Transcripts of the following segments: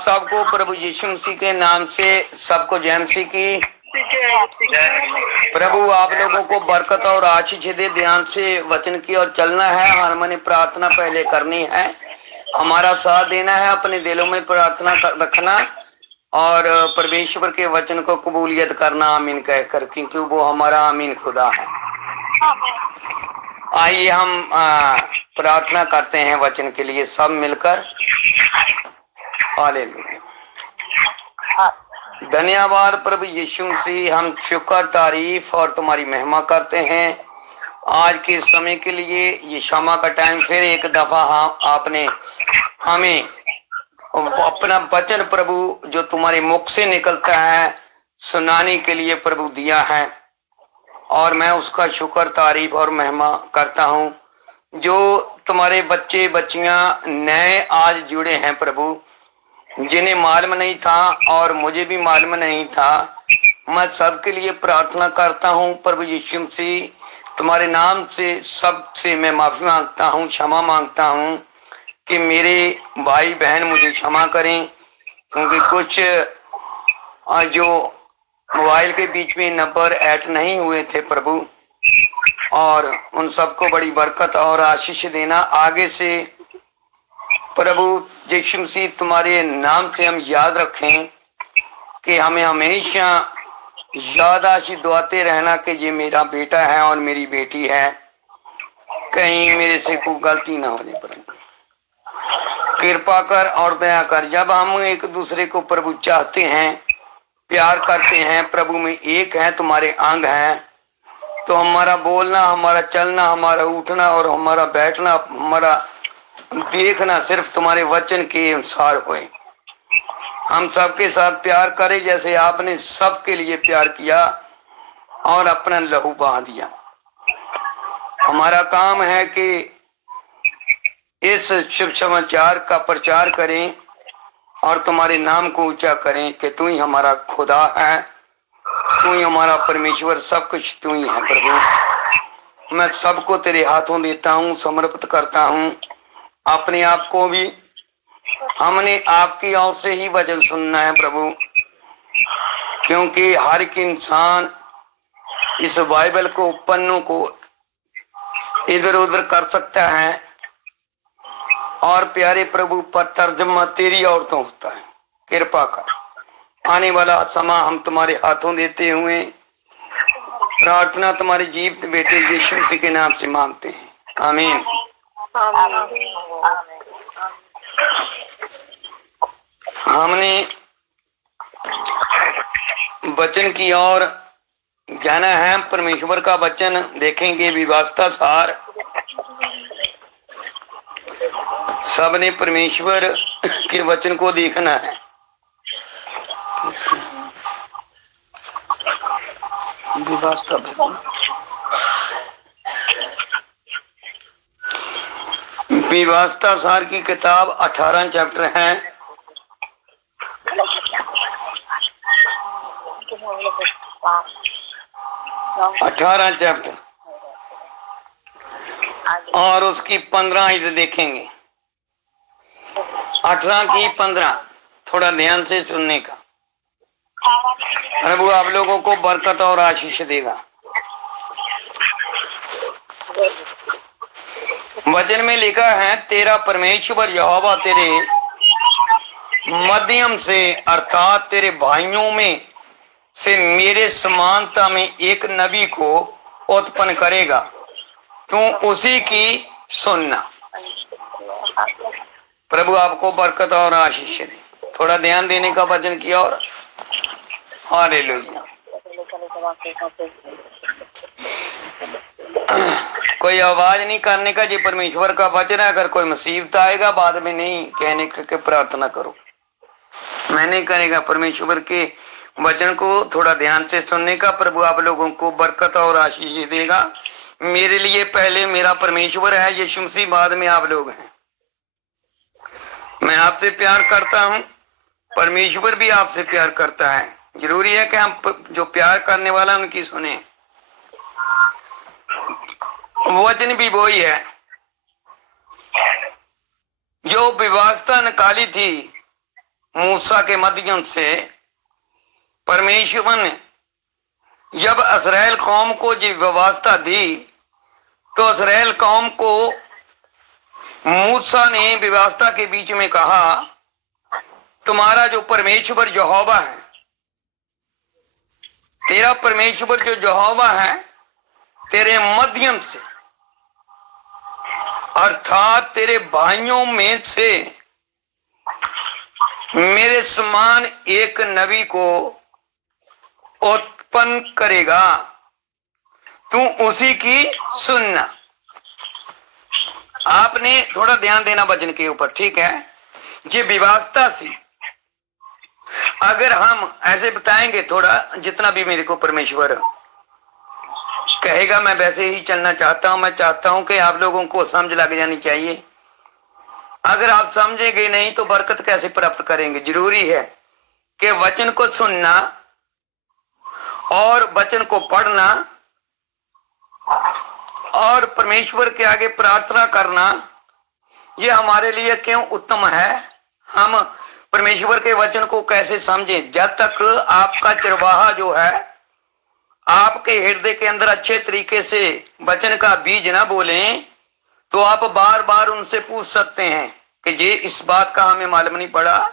आप सबको प्रभु यीशु मसीह के नाम से सबको जय मसीह की। प्रभु आप लोगों को बरकत और आशीष दे। ध्यान से वचन की ओर चलना है। हमारी प्रार्थना पहले करनी है, हमारा साथ देना है, अपने दिलों में प्रार्थना रखना और परमेश्वर के वचन को कबूलियत करना आमीन कहकर, क्योंकि वो हमारा आमीन खुदा है। आइए हम प्रार्थना करते हैं वचन के लिए सब मिलकर। हालेलुया। धन्यवाद प्रभु यीशु मसीह, हम शुक्र तारीफ और तुम्हारी महिमा करते हैं आज के समय के लिए। ये क्षमा का टाइम फिर एक दफा आपने हमें अपना वचन प्रभु जो तुम्हारे मुख से निकलता है सुनाने के लिए प्रभु दिया है, और मैं उसका शुक्र तारीफ और महिमा करता हूँ। जो तुम्हारे बच्चे बच्चियां नए आज जुड़े हैं प्रभु, जिन्हें मालूम नहीं था और मुझे भी मालूम नहीं था, मैं सबके लिए प्रार्थना करता हूँ प्रभु यीशु मसीह, तुम्हारे नाम से सबसे मैं माफी मांगता हूँ, क्षमा मांगता हूँ कि मेरे भाई बहन मुझे क्षमा करें, क्योंकि कुछ जो मोबाइल के बीच में नंबर ऐड नहीं हुए थे प्रभु, और उन सबको बड़ी बरकत और आशीष देना आगे से प्रभु यीशु मसीह। तुम्हारे नाम से हम याद रखें कि हमें हमेशा याद आशीष दुआते रहना कि ये मेरा बेटा है और मेरी बेटी है, कहीं मेरे से कोई गलती ना हो जाए प्रभु। कृपा कर और दया कर। जब हम एक दूसरे को प्रभु चाहते हैं, प्यार करते हैं, प्रभु में एक है, तुम्हारे अंग हैं, तो हमारा बोलना, हमारा चलना, हमारा उठना और हमारा बैठना, हमारा देखना सिर्फ तुम्हारे वचन के अनुसार होए। हम सबके साथ प्यार करें जैसे आपने सबके लिए प्यार किया और अपना लहू बहा दिया। हमारा काम है कि इस शुभ समाचार का प्रचार करें और तुम्हारे नाम को ऊंचा करें कि तू ही हमारा खुदा है, तू ही हमारा परमेश्वर, सब कुछ तू ही है प्रभु। मैं सबको तेरे हाथों देता हूँ, समर्पित करता हूँ, अपने आप को भी। हमने आपकी ओर से ही वचन सुनना है प्रभु, क्योंकि हर एक इंसान इस बाइबल को, पन्नों को इधर उधर कर सकता है, और प्यारे प्रभु पर तर्जमा तेरी ओर तो होता है। कृपा कर। आने वाला समा हम तुम्हारे हाथों देते हुए प्रार्थना तुम्हारे जीवित बेटे यीशु मसीह के नाम से मांगते हैं, आमीन। हमने वचन की ओर जाना है। परमेश्वर का वचन देखेंगे, विवास्ता सार। सबने परमेश्वर के वचन को देखना है। विवास्ता सार की किताब 18 चैप्टर है। 18 चैप्टर और उसकी 15 आयत देखेंगे। 18 की 15 थोड़ा ध्यान से सुनने का। प्रभु आप लोगों को बरकत और आशीष देगा। वचन में लिखा है, तेरा परमेश्वर यहोवा तेरे मध्यम से, अर्थात तेरे भाइयों में से मेरे समानता में एक नबी को उत्पन्न करेगा, तू उसी की सुनना। प्रभु आपको बरकत और आशीष दे। थोड़ा ध्यान देने का वचन की ओर। हालेलुया। कोई आवाज नहीं करने का, जी परमेश्वर का वचन है। अगर कोई मुसीबत आएगा बाद में नहीं कहने के प्रार्थना करो, मैं नहीं करेगा। परमेश्वर के वचन को थोड़ा ध्यान से सुनने का। प्रभु आप लोगों को बरकत और आशीष देगा। मेरे लिए पहले मेरा परमेश्वर है यीशु मसीह, बाद में आप लोग हैं। मैं आपसे प्यार करता हूं, परमेश्वर भी आपसे प्यार करता है। जरूरी है कि हम जो प्यार करने वाला उनकी सुने। वचन भी वही है जो व्यवस्था निकाली थी मूसा के माध्यम से परमेश्वर ने जब इस्राएल कौम को जो व्यवस्था दी, तो इस्राएल कौम को मूसा ने व्यवस्था के बीच में कहा, तुम्हारा जो परमेश्वर यहोवा है, तेरा परमेश्वर जो यहोवा है, तेरे माध्यम से अर्थात तेरे भाइयों में से मेरे समान एक नबी को उत्पन्न करेगा, तू उसी की सुनना। आपने थोड़ा ध्यान देना वचन के ऊपर, ठीक है। ये व्यवस्था सी अगर हम ऐसे बताएंगे, थोड़ा जितना भी मेरे को परमेश्वर कहेगा मैं वैसे ही चलना चाहता हूं। मैं चाहता हूं कि आप लोगों को समझ लग जानी चाहिए। अगर आप समझेंगे नहीं तो बरकत कैसे प्राप्त करेंगे। जरूरी है कि वचन को सुनना और वचन को पढ़ना और परमेश्वर के आगे प्रार्थना करना, ये हमारे लिए क्यों उत्तम है। हम परमेश्वर के वचन को कैसे समझें। जब तक आपका चरवाहा जो है आपके हृदय के अंदर अच्छे तरीके से वचन का बीज ना बोलें, तो आप बार बार उनसे पूछ सकते हैं कि ये इस बात का हमें मालूम नहीं पड़ा,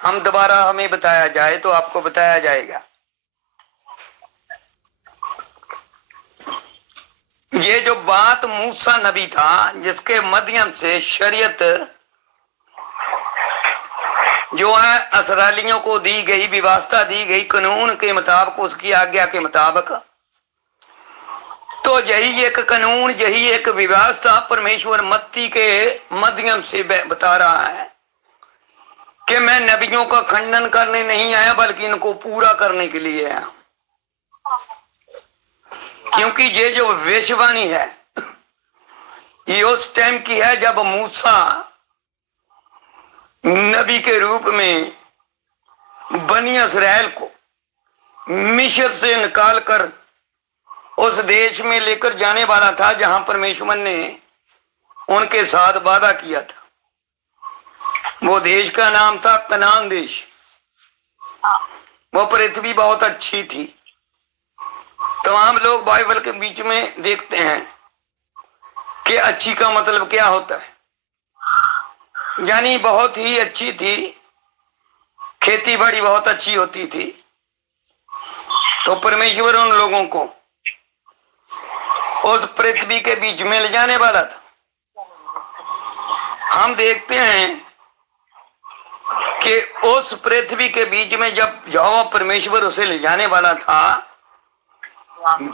हम दोबारा हमें बताया जाए तो आपको बताया जाएगा। ये जो बात मूसा नबी था, जिसके माध्यम से शरीयत जो है इस्राएलियों को दी गई, व्यवस्था दी गई कानून के मुताबिक, उसकी आज्ञा के मुताबिक, तो यही एक कानून, यही एक व्यवस्था परमेश्वर मत्ती के माध्यम से बता रहा है कि मैं नबियों का खंडन करने नहीं आया बल्कि इनको पूरा करने के लिए आया। क्योंकि ये जो भविष्यवाणी है ये उस टाइम की है जब मूसा नबी के रूप में बनी इस्राएल को मिस्र से निकालकर उस देश में लेकर जाने वाला था जहां परमेश्वर ने उनके साथ वादा किया था। वो देश का नाम था कनान देश। वो पृथ्वी बहुत अच्छी थी। तमाम लोग बाइबल के बीच में देखते हैं कि अच्छी का मतलब क्या होता है, यानी बहुत ही अच्छी थी, खेती बाड़ी बहुत अच्छी होती थी। तो परमेश्वर उन लोगों को उस पृथ्वी के बीच में ले जाने वाला था। हम देखते हैं कि उस पृथ्वी के बीच में जब यहोवा परमेश्वर उसे ले जाने वाला था,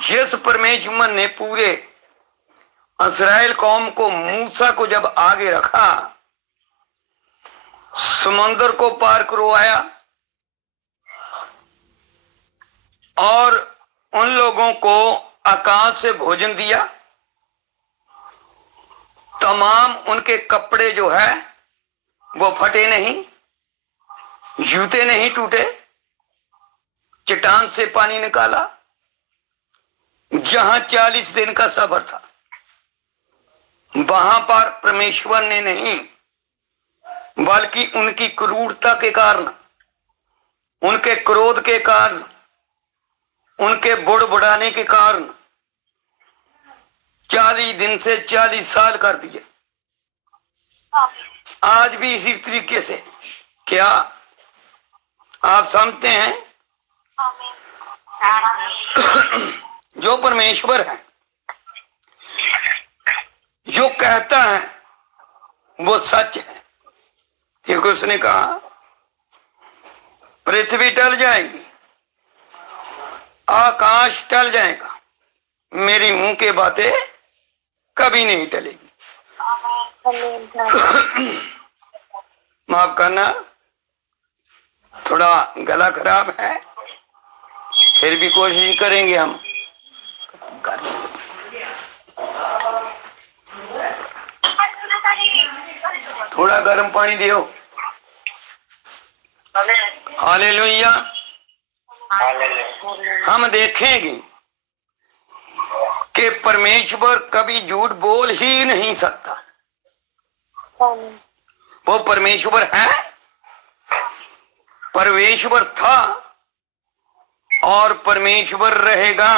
जिस परमेश्वर ने पूरे इस्राएल कौम को, मूसा को जब आगे रखा, समुद्र को पार करवाया और उन लोगों को आकाश से भोजन दिया, तमाम उनके कपड़े जो है वो फटे नहीं, जूते नहीं टूटे, चट्टान से पानी निकाला। जहां 40 दिन का सफर था, वहां पर परमेश्वर ने नहीं बल्कि उनकी क्रूरता के कारण, उनके क्रोध के कारण, उनके बुड़बुड़ाने के कारण 40 दिन से 40 साल कर दिए। आज भी इसी तरीके से, क्या आप समझते हैं? जो परमेश्वर है, जो कहता है वो सच है। क्योंकि उसने कहा पृथ्वी टल जाएगी, आकाश टल जाएगा, मेरी मुंह की बातें कभी नहीं टलेगी। माफ करना, थोड़ा गला खराब है, फिर भी कोशिश करेंगे हम। थोड़ा गर्म पानी दियो। हालेलुया। हम देखेंगे कि परमेश्वर कभी झूठ बोल ही नहीं सकता। वो परमेश्वर है परमेश्वर था और परमेश्वर रहेगा।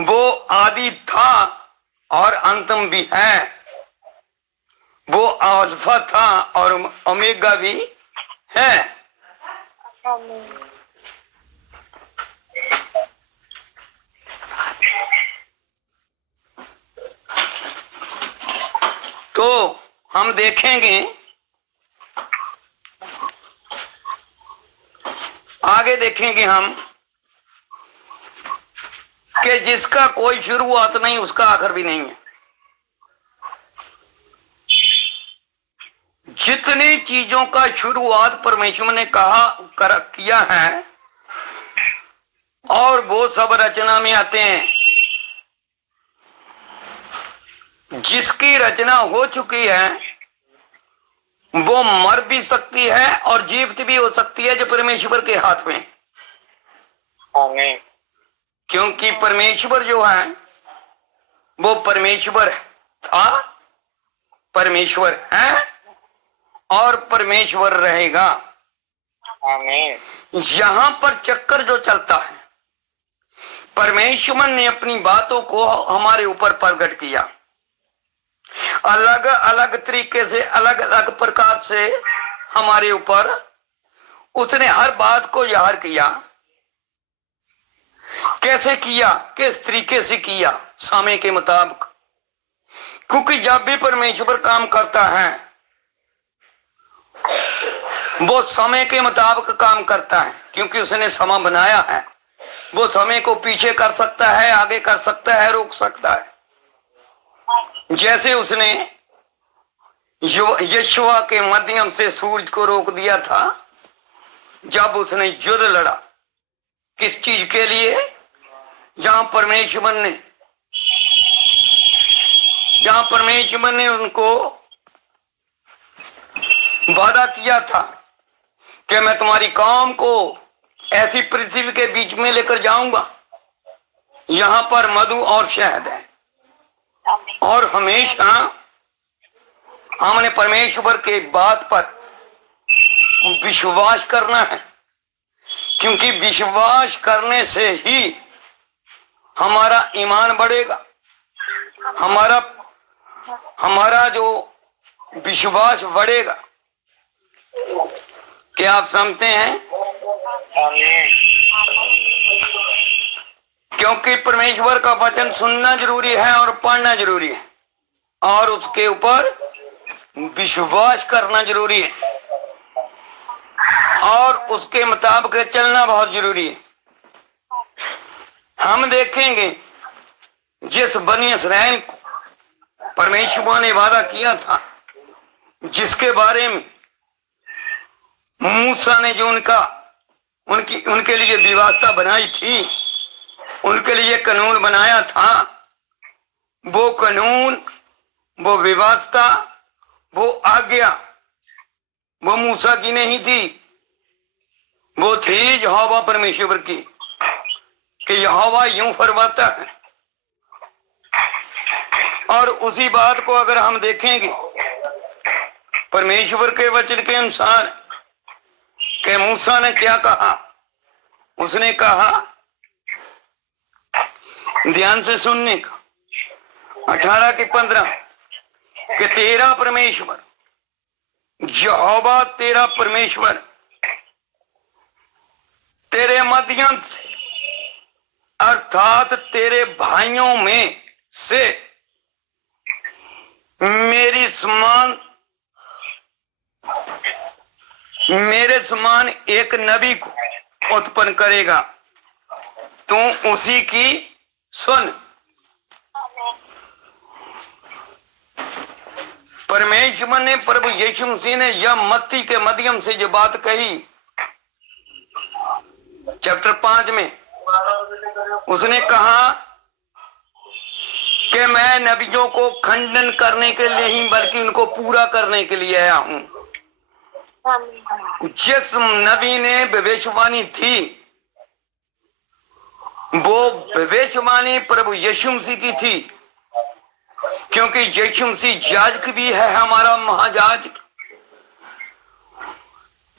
वो आदि था और अंतम भी है। वो अल्फा था और ओमेगा भी है। तो हम देखेंगे, आगे देखेंगे हम कि जिसका कोई शुरुआत नहीं उसका आखिर भी नहीं है। जितनी चीजों का शुरुआत परमेश्वर ने किया है और वो सब रचना में आते हैं। जिसकी रचना हो चुकी है वो मर भी सकती है और जीवित भी हो सकती है, जो परमेश्वर के हाथ में। आमीन। क्योंकि परमेश्वर जो है वो परमेश्वर था, परमेश्वर है और परमेश्वर रहेगा। आमीन। यहां पर चक्कर जो चलता है, परमेश्वर ने अपनी बातों को हमारे ऊपर प्रकट किया, अलग अलग तरीके से, अलग अलग प्रकार से हमारे ऊपर उसने हर बात को जाहिर किया। कैसे किया, किस तरीके से किया? समय के मुताबिक। क्योंकि जब भी परमेश्वर काम करता है वो समय के मुताबिक काम करता है, क्योंकि उसने समय बनाया है। वो समय को पीछे कर सकता है, आगे कर सकता है, रोक सकता है। जैसे उसने यशुआ के माध्यम से सूरज को रोक दिया था जब उसने युद्ध लड़ा। किस चीज के लिए? जहां परमेश्वर ने उनको वादा किया था कि मैं तुम्हारी कौम को ऐसी पृथ्वी के बीच में लेकर जाऊंगा, यहां पर मधु और शहद है। और हमेशा हमने परमेश्वर के बात पर विश्वास करना है, क्योंकि विश्वास करने से ही हमारा ईमान बढ़ेगा। हमारा जो विश्वास बढ़ेगा। क्या आप समझते हैं? क्योंकि परमेश्वर का वचन सुनना जरूरी है और पढ़ना जरूरी है और उसके ऊपर विश्वास करना जरूरी है और उसके मुताबिक चलना बहुत जरूरी है। हम देखेंगे जिस बनी इस्राएल को परमेश्वर ने वादा किया था, जिसके बारे में मूसा ने जो उनके लिए व्यवस्था बनाई थी, उनके लिए कानून बनाया था, वो कानून, वो व्यवस्था, वो आज्ञा वो मूसा की नहीं थी, वो थी यहोवा परमेश्वर की, कि यहोवा यूं फरमाता है। और उसी बात को अगर हम देखेंगे परमेश्वर के वचन के अनुसार कि मूसा ने क्या कहा, उसने कहा, ध्यान से सुनने का, 18 के 15, कि तेरा परमेश्वर यहोवा तेरा परमेश्वर तेरे माध्यम से अर्थात तेरे भाइयों में से मेरे समान एक नबी को उत्पन्न करेगा, तू उसी की सुन। परमेश्वर ने, प्रभु यीशु मसीह ने यह मत्ती के माध्यम से जो बात कही चैप्टर 5 में, उसने कहा कि मैं नबियों को खंडन करने के लिए ही बल्कि उनको पूरा करने के लिए आया हूं। जिस नबी ने भविष्यवाणी थी वो भविष्यवाणी प्रभु यीशु मसीह की थी, क्योंकि यीशु मसीह याजक भी है, हमारा महायाजक।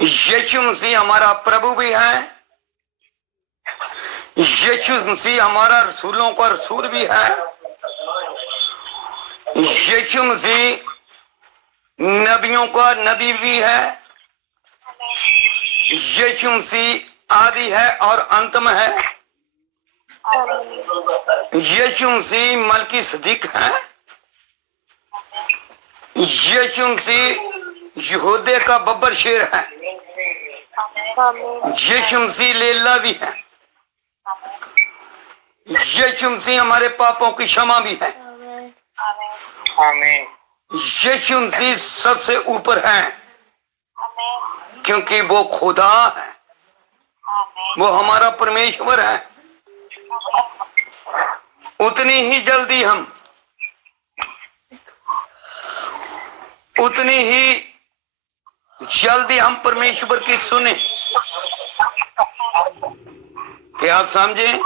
यीशु मसीह हमारा प्रभु भी है, यीशु मसीह हमारा रसूलों का रसूल भी है, यीशु मसीह नबियों का नबी भी है, यीशु मसीह आदि है और अंत में है, यीशु मसीह मलकी सदीक है, यीशु मसीह यहूदे का बब्बर शेर है, यीशु मसीह लेला भी है, यीशु मसीह हमारे पापों की क्षमा भी है, आमीन। यीशु मसीह सबसे ऊपर है क्योंकि वो खुदा है, वो हमारा परमेश्वर है। उतनी ही जल्दी हम परमेश्वर की सुने। क्या आप समझे?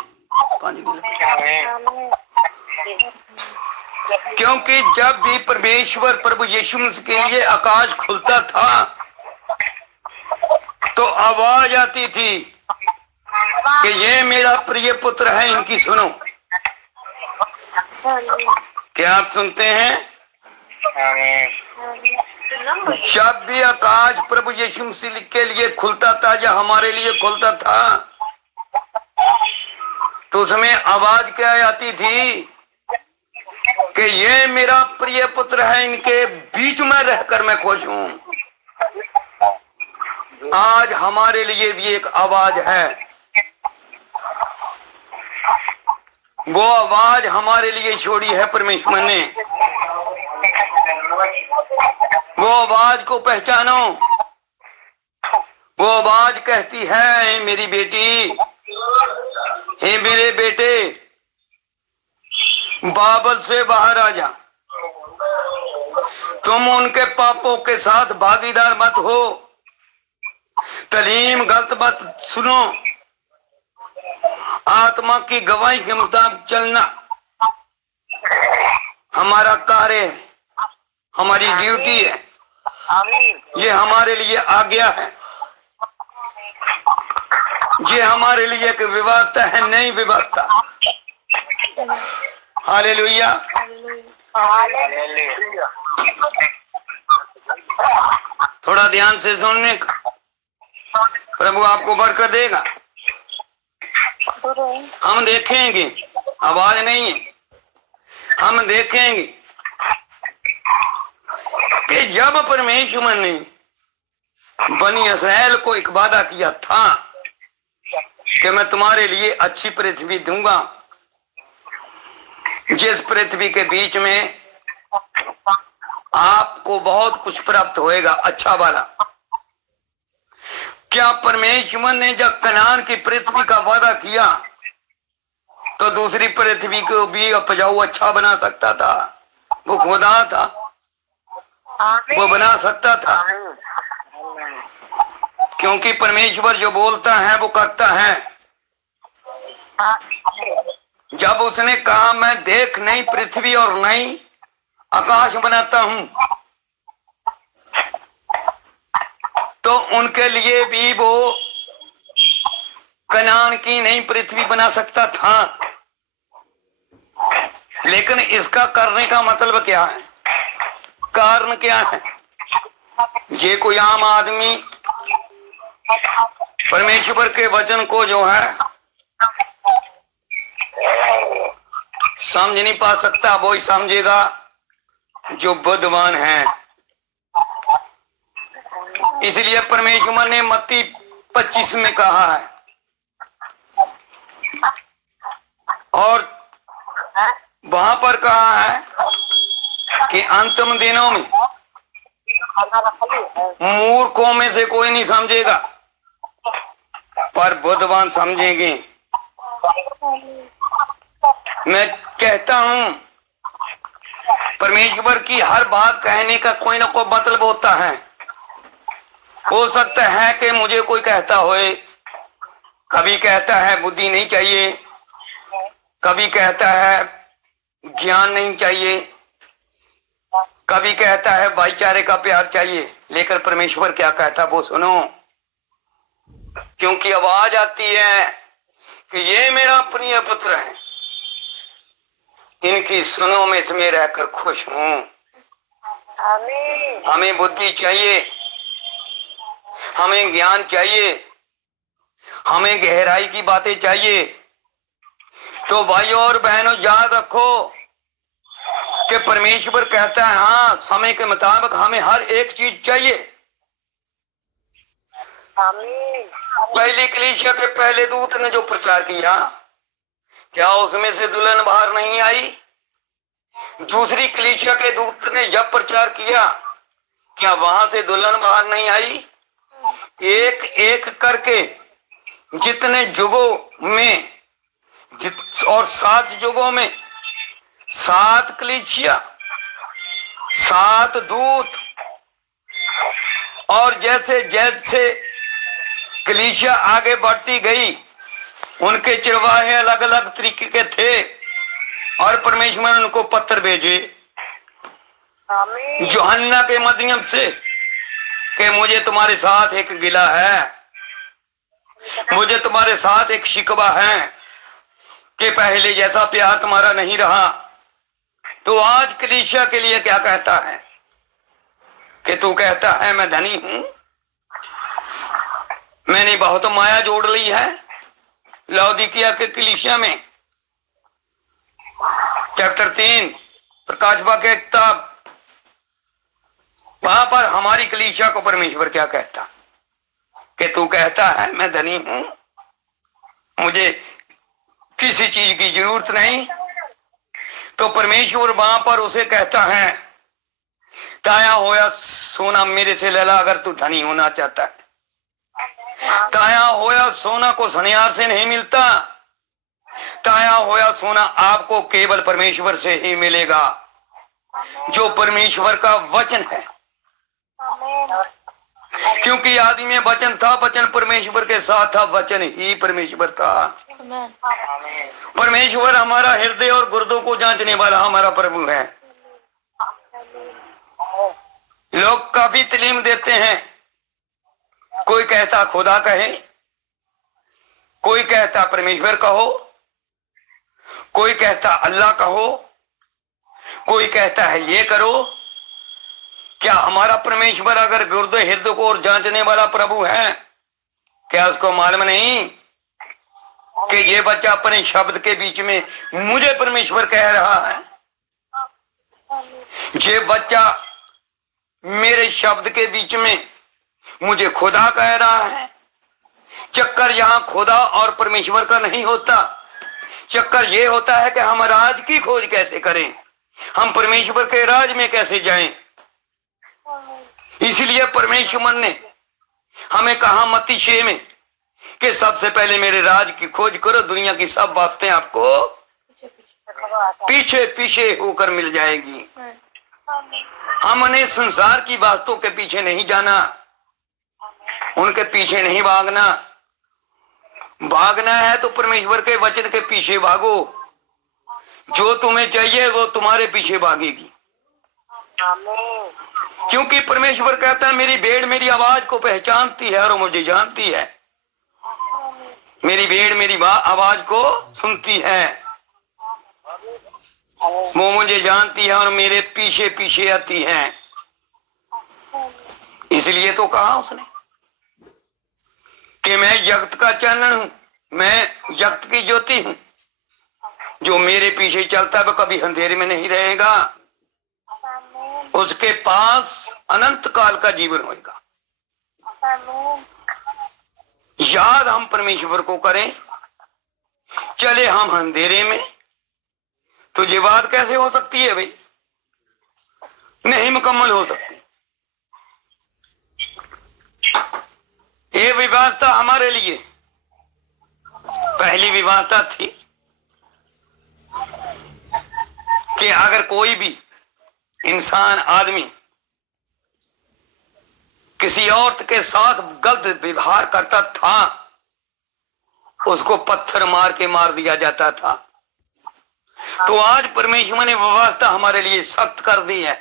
क्योंकि जब भी परमेश्वर प्रभु यीशु मसीह के लिए आकाश खुलता था तो आवाज आती थी कि ये मेरा प्रिय पुत्र है, इनकी सुनो। क्या आप सुनते हैं? जब भी आकाश प्रभु यीशु मसीह के लिए खुलता था या हमारे लिए खुलता था तो उसमें आवाज क्या आती थी कि ये मेरा प्रिय पुत्र है, इनके बीच में रहकर मैं खुश हूं। आज हमारे लिए भी एक आवाज है, वो आवाज हमारे लिए छोड़ी है परमेश्वर ने। वो आवाज को पहचानो। वो आवाज कहती है, मेरी बेटी, हे मेरे बेटे, बाबल से बाहर आ जा। तुम उनके पापों के साथ भागीदार मत हो। तालीम गलत मत सुनो। आत्मा की गवाही के मुताबिक चलना हमारा कार्य है, हमारी ड्यूटी है, ये हमारे लिए आज्ञा है, ये हमारे लिए एक व्यवस्था है, नई व्यवस्था। हालेलुया। थोड़ा ध्यान से सुनने का, प्रभु आपको बरकत देगा। हम देखेंगे, आवाज नहीं है, हम देखेंगे कि जब परमेश्वर ने बनी इस्राएल को एक वादा किया था कि मैं तुम्हारे लिए अच्छी पृथ्वी दूंगा, जिस पृथ्वी के बीच में आपको बहुत कुछ प्राप्त होएगा, अच्छा वाला। क्या परमेश्वर ने जब कनान की पृथ्वी का वादा किया तो दूसरी पृथ्वी को भी उपजाऊ अच्छा बना सकता था? वो खुदा था, वो बना सकता था, क्योंकि परमेश्वर जो बोलता है वो करता है। जब उसने कहा मैं देख नई पृथ्वी और नई आकाश बनाता हूं, तो उनके लिए भी वो कनान की नई पृथ्वी बना सकता था। लेकिन इसका करने का मतलब क्या है? कारण क्या है? ये कोई आम आदमी परमेश्वर के वचन को जो है समझ नहीं पा सकता, वो ही समझेगा जो बुद्धिमान है। इसलिए परमेश्वर ने मत्ती 25 में कहा है, और वहां पर कहा है कि अंतिम दिनों में मूर्खों में से कोई नहीं समझेगा, पर बुद्धिमान समझेंगे। मैं कहता हूं परमेश्वर की हर बात कहने का कोई ना कोई मतलब होता है। हो सकता है कि मुझे कोई कहता होए, कभी कहता है बुद्धि नहीं चाहिए, कभी कहता है ज्ञान नहीं चाहिए, कभी कहता है भाईचारे का प्यार चाहिए। लेकिन परमेश्वर क्या कहता वो सुनो। क्योंकि आवाज आती है कि ये मेरा प्रिय पुत्र है, इनकी सुनो में इसमें रहकर खुश हूं। आमीन। हमें बुद्धि चाहिए, हमें ज्ञान चाहिए, हमें गहराई की बातें चाहिए। तो भाइयों और बहनों, याद रखो कि परमेश्वर कहता है हाँ, समय के मुताबिक हमें हर एक चीज चाहिए। आमीन। पहली कलीसिया के पहले दूत ने जो प्रचार किया, क्या उसमें से दुल्हन बाहर नहीं आई? दूसरी कलीसिया के दूत ने जब प्रचार किया, क्या वहां से दुल्हन बाहर नहीं आई? एक एक करके जितने युगों में और 7 युगों में 7 कलीसिया, 7 दूत, और जैसे जैसे कलीसिया आगे बढ़ती गई, उनके चिरवाहे अलग अलग तरीके के थे और परमेश्वर ने उनको पत्र भेजे आमीन। यूहन्ना के माध्यम से कि मुझे तुम्हारे साथ एक गिला है, मुझे तुम्हारे साथ एक शिकवा है कि पहले जैसा प्यार तुम्हारा नहीं रहा। तो आज कलीसिया के लिए क्या कहता है कि तू कहता है मैं धनी हूं, मैंने बहुत माया जोड़ ली है। लौदीकिया के कलीसिया में चैप्टर 3 प्रकाश वाक्य किताब, वहां पर हमारी कलीसिया को परमेश्वर क्या कहता कि तू कहता है मैं धनी हूं, मुझे किसी चीज की जरूरत नहीं। तो परमेश्वर वहां पर उसे कहता है ताया होया सोना मेरे से ले ला, अगर तू धनी होना चाहता है। ताया होया सोना को सनियार से नहीं मिलता, ताया होया सोना आपको केवल परमेश्वर से ही मिलेगा, जो परमेश्वर का वचन है। क्योंकि आदि में वचन था, वचन परमेश्वर के साथ था, वचन ही परमेश्वर था। परमेश्वर हमारा हृदय और गुर्दों को जांचने वाला हमारा प्रभु है। लोग काफी तालीम देते हैं, कोई कहता खुदा कहे, कोई कहता परमेश्वर कहो, कोई कहता अल्लाह कहो, कोई कहता है ये करो। क्या हमारा परमेश्वर अगर गुर्दे हृदय को और जांचने वाला प्रभु है, क्या उसको मालूम नहीं कि ये बच्चा अपने शब्द के बीच में मुझे परमेश्वर कह रहा है? ये बच्चा मेरे शब्द के बीच में मुझे खुदा कह रहा है। चक्कर यहाँ खुदा और परमेश्वर का नहीं होता, चक्कर ये होता है कि हम राज की खोज कैसे करें, हम परमेश्वर के राज में कैसे जाएं। इसलिए परमेश्वर ने हमें कहा मत्ती 6 में कि सबसे पहले मेरे राज की खोज करो, दुनिया की सब बातें आपको पीछे पीछे होकर मिल जाएगी। हमने संसार की बातों के पीछे नहीं जाना, उनके पीछे नहीं भागना। भागना है तो परमेश्वर के वचन के पीछे भागो, जो तुम्हें चाहिए वो तुम्हारे पीछे भागेगी। क्योंकि परमेश्वर कहता है मेरी भेड़ मेरी आवाज को पहचानती है और मुझे जानती है, मेरी भेड़ मेरी आवाज को सुनती है, वो मुझे जानती है और मेरे पीछे पीछे आती है। इसलिए तो कहा उसने कि मैं जगत का चानन हूं, मैं जगत की ज्योति हूं, जो मेरे पीछे चलता है वह कभी अंधेरे में नहीं रहेगा, उसके पास अनंत काल का जीवन होगा। याद हम परमेश्वर को करें, चले हम अंधेरे में, तो ये बात कैसे हो सकती है भाई? नहीं मुकम्मल हो सकती। ये व्यवस्था हमारे लिए पहली व्यवस्था थी कि अगर कोई भी इंसान आदमी किसी औरत के साथ गलत व्यवहार करता था, उसको पत्थर मार के मार दिया जाता था। तो आज परमेश्वर ने व्यवस्था हमारे लिए सख्त कर दी है,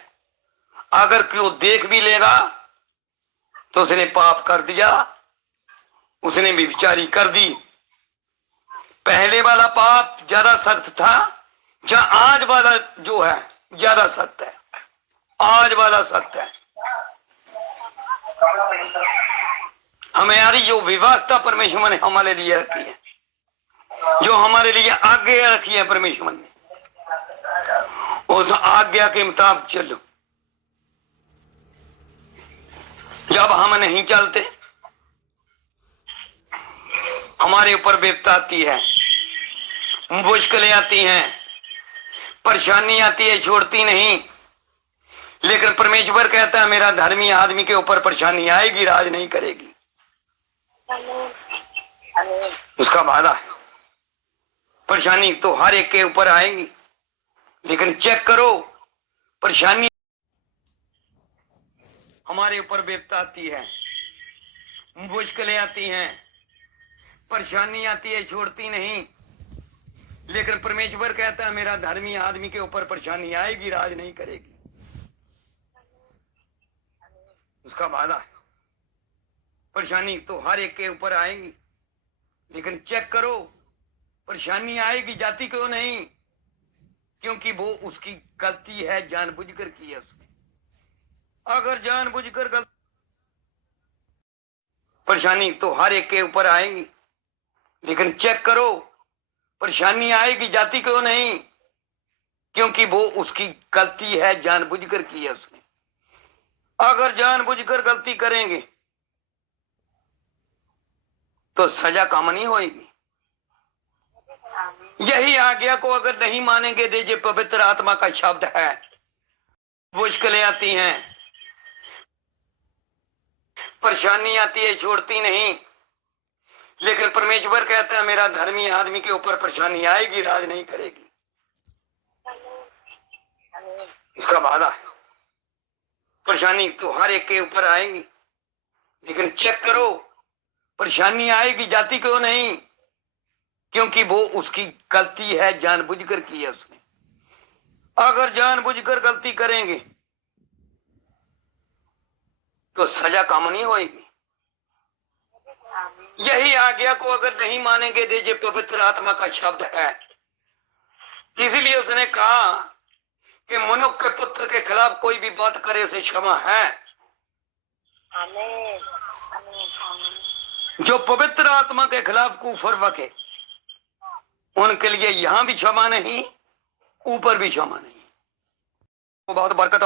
अगर कोई देख भी लेगा तो उसने पाप कर दिया, उसने भी विचारी कर दी। पहले वाला पाप ज्यादा सख्त था, जहां आज वाला जो है ज्यादा सख्त है। आज वाला सख्त है। हमारी जो व्यवस्था परमेश्वर ने हमारे लिए रखी है, जो हमारे लिए आज्ञा रखी है परमेश्वर ने, उस आज्ञा के मुताबिक चलो। जब हम नहीं चलते, हमारे ऊपर विपत्ति आती है, मुश्किलें आती हैं, परेशानी आती है, छोड़ती नहीं। लेकिन परमेश्वर कहता है मेरा धर्मी आदमी के ऊपर परेशानी आएगी, राज नहीं करेगी। उसका वादा है। परेशानी तो हर एक के ऊपर आएगी, लेकिन चेक करो, परेशानी हमारे ऊपर विपत्ति आती है, मुश्किलें आती हैं, परेशानी आती है, छोड़ती नहीं। लेकिन परमेश्वर कहता है मेरा धर्मी आदमी के ऊपर परेशानी आएगी, राज नहीं करेगी। उसका वादा है। परेशानी तो हर एक के ऊपर आएगी, लेकिन चेक करो, परेशानी आएगी, जाती क्यों नहीं? क्योंकि वो उसकी गलती है, जानबूझकर की है उसने। अगर जानबूझकर गलती, परेशानी तो हर एक के ऊपर आएगी, लेकिन चेक करो, परेशानी आएगी, जाती क्यों नहीं? क्योंकि वो उसकी गलती है, जानबूझकर की है उसने। अगर जानबूझकर गलती करेंगे तो सजा कम नहीं होगी। यही आज्ञा को अगर नहीं मानेंगे, दीजिए पवित्र आत्मा का शब्द है, मुश्किलें आती हैं, परेशानी आती है, छोड़ती नहीं। लेकिन परमेश्वर कहता है मेरा धर्मी आदमी के ऊपर परेशानी आएगी, राज नहीं करेगी। इसका वादा है। परेशानी तो हर एक के ऊपर आएगी, लेकिन चेक करो, परेशानी आएगी, जाती क्यों नहीं? क्योंकि वो उसकी गलती है, जानबूझकर की है उसने। अगर जानबूझकर गलती करेंगे तो सजा कम नहीं होगी। यही आज्ञा को अगर नहीं मानेंगे, दीजिए पवित्र आत्मा का शब्द है। इसलिए उसने कहा कि मनुष्य के पुत्र के खिलाफ कोई भी बात करे उसे क्षमा है। जो पवित्र आत्मा के खिलाफ कुफर बके, उनके लिए यहां भी क्षमा नहीं, ऊपर भी क्षमा नहीं। बहुत बरकत